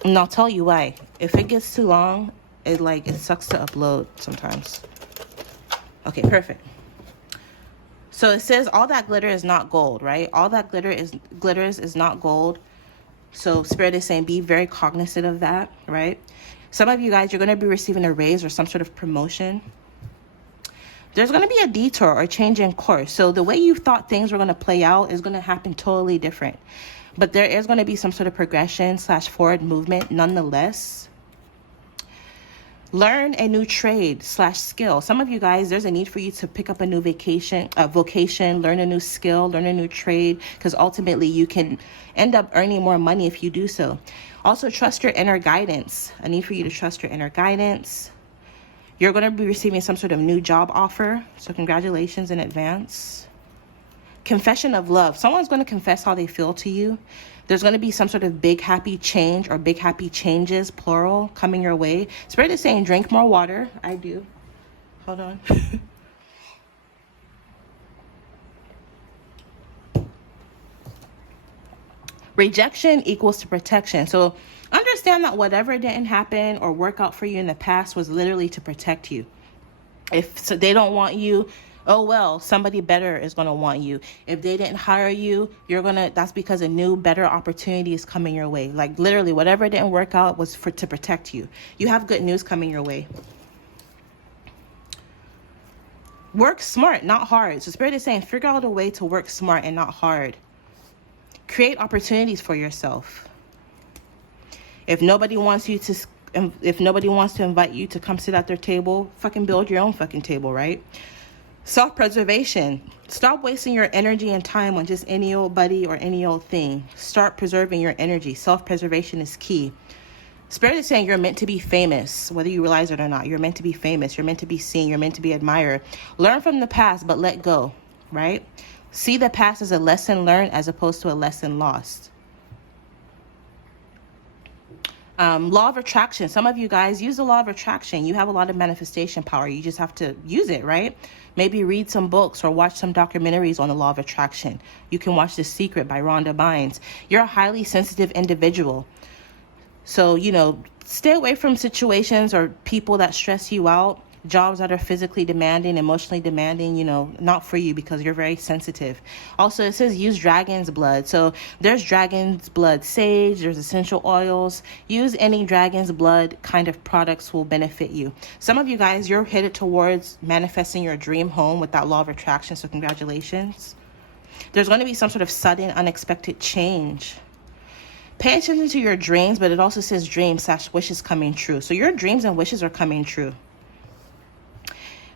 And I'll tell you why. If it gets too long, it sucks to upload sometimes. Okay, perfect. So it says all that glitter is not gold, right? All that glitters is not gold. So Spirit is saying be very cognizant of that, right? Some of you guys, you're going to be receiving a raise or some sort of promotion. There's going to be a detour or change in course. So the way you thought things were going to play out is going to happen totally different. But there is going to be some sort of progression / forward movement nonetheless. Learn a new trade / skill. Some of you guys, there's a need for you to pick up a new vocation, learn a new skill, learn a new trade, because ultimately you can end up earning more money if you do so. Also, trust your inner guidance. A need for you to trust your inner guidance. You're going to be receiving some sort of new job offer, so congratulations in advance. Confession of love. Someone's going to confess how they feel to you. There's going to be some sort of big happy change or big happy changes, plural, coming your way. Spirit is saying drink more water. I do. Hold on. Rejection equals to protection. So understand that whatever didn't happen or work out for you in the past was literally to protect you. If so they don't want you, oh well, somebody better is going to want you. If they didn't hire you, that's because a new, better opportunity is coming your way. Like literally whatever didn't work out was to protect you. You have good news coming your way. Work smart, not hard. So Spirit is saying figure out a way to work smart and not hard. Create opportunities for yourself. If nobody wants to invite you to come sit at their table, fucking build your own fucking table, right? Self-preservation. Stop wasting your energy and time on just any old buddy or any old thing. Start preserving your energy. Self-preservation is key. Spirit is saying you're meant to be famous, whether you realize it or not. You're meant to be famous. You're meant to be seen. You're meant to be admired. Learn from the past, but let go, right? See the past as a lesson learned as opposed to a lesson lost. Law of attraction. Some of you guys use the law of attraction. You have a lot of manifestation power. You just have to use it, right? Maybe read some books or watch some documentaries on the law of attraction. You can watch The Secret by Rhonda Bynes. You're a highly sensitive individual. So, stay away from situations or people that stress you out. Jobs that are physically demanding, emotionally demanding, not for you because you're very sensitive. Also, it says use dragon's blood. So there's dragon's blood sage, there's essential oils. Use any dragon's blood kind of products will benefit you. Some of you guys, you're headed towards manifesting your dream home with that law of attraction. So congratulations. There's going to be some sort of sudden, unexpected change. Pay attention to your dreams, but it also says dreams / wishes coming true. So your dreams and wishes are coming true.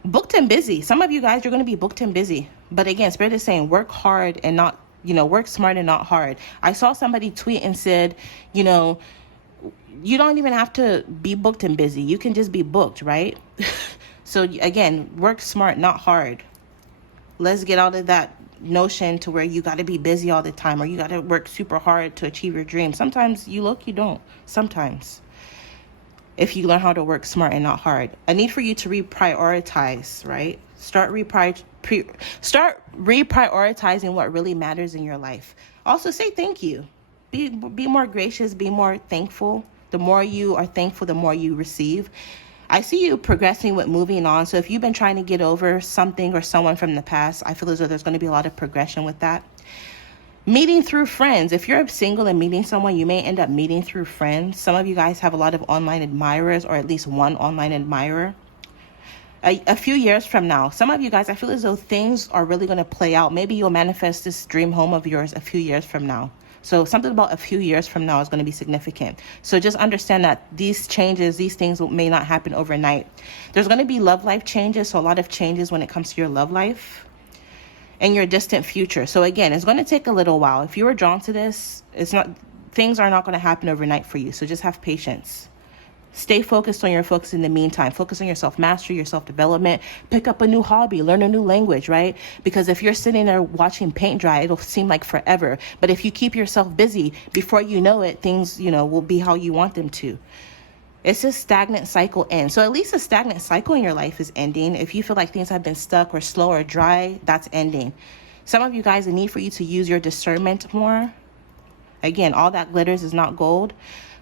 Booked and busy. Some of you guys, you're going to be booked and busy. But again, Spirit is saying work hard and not, work smart and not hard. I saw somebody tweet and said, you don't even have to be booked and busy. You can just be booked, right? So again, work smart, not hard. Let's get out of that notion to where you got to be busy all the time or you got to work super hard to achieve your dreams. Sometimes you don't. Sometimes. If you learn how to work smart and not hard. A need for you to reprioritize, right? Start reprioritizing what really matters in your life. Also, say thank you. be more gracious, be more thankful. The more you are thankful, the more you receive. I see you progressing with moving on. So if you've been trying to get over something or someone from the past, I feel as though there's going to be a lot of progression with that. Meeting through friends. If you're single and meeting someone, you may end up meeting through friends. Some of you guys have a lot of online admirers, or at least one online admirer. A few years from now, some of you guys, I feel as though things are really going to play out. Maybe you'll manifest this dream home of yours a few years from now. So something about a few years from now is going to be significant. So just understand that these changes, these things may not happen overnight. There's going to be love life changes. So a lot of changes when it comes to your love life and your distant future. So again, it's going to take a little while. If you were drawn to this, things are not going to happen overnight for you. So just have patience. Stay focused on your focus in the meantime. Focus on your self-mastery, your self-development. Pick up a new hobby. Learn a new language, right? Because if you're sitting there watching paint dry, it'll seem like forever. But if you keep yourself busy, before you know it, things, will be how you want them to. It's a stagnant cycle end. So at least a stagnant cycle in your life is ending. If you feel like things have been stuck or slow or dry, that's ending. Some of you guys, the need for you to use your discernment more. Again, all that glitters is not gold.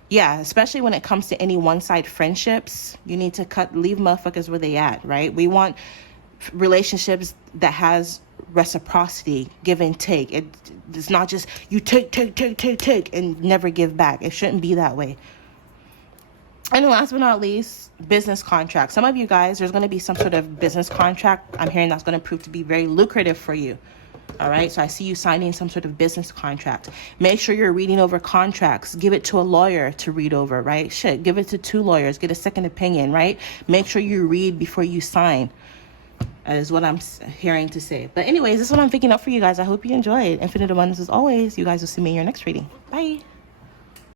Yeah, especially when it comes to any one-side friendships, you need to leave motherfuckers where they at, right? We want relationships that has reciprocity, give and take. It's not just you take, and never give back. It shouldn't be that way. And last but not least, business contract. Some of you guys, there's going to be some sort of business contract. I'm hearing that's going to prove to be very lucrative for you. All right. So I see you signing some sort of business contract. Make sure you're reading over contracts. Give it to a lawyer to read over, right? Give it to 2 lawyers. Get a second opinion, right? Make sure you read before you sign. That is what I'm hearing to say. But anyways, this is what I'm picking up for you guys. I hope you enjoyed. Infinite abundance as always. You guys will see me in your next reading. Bye.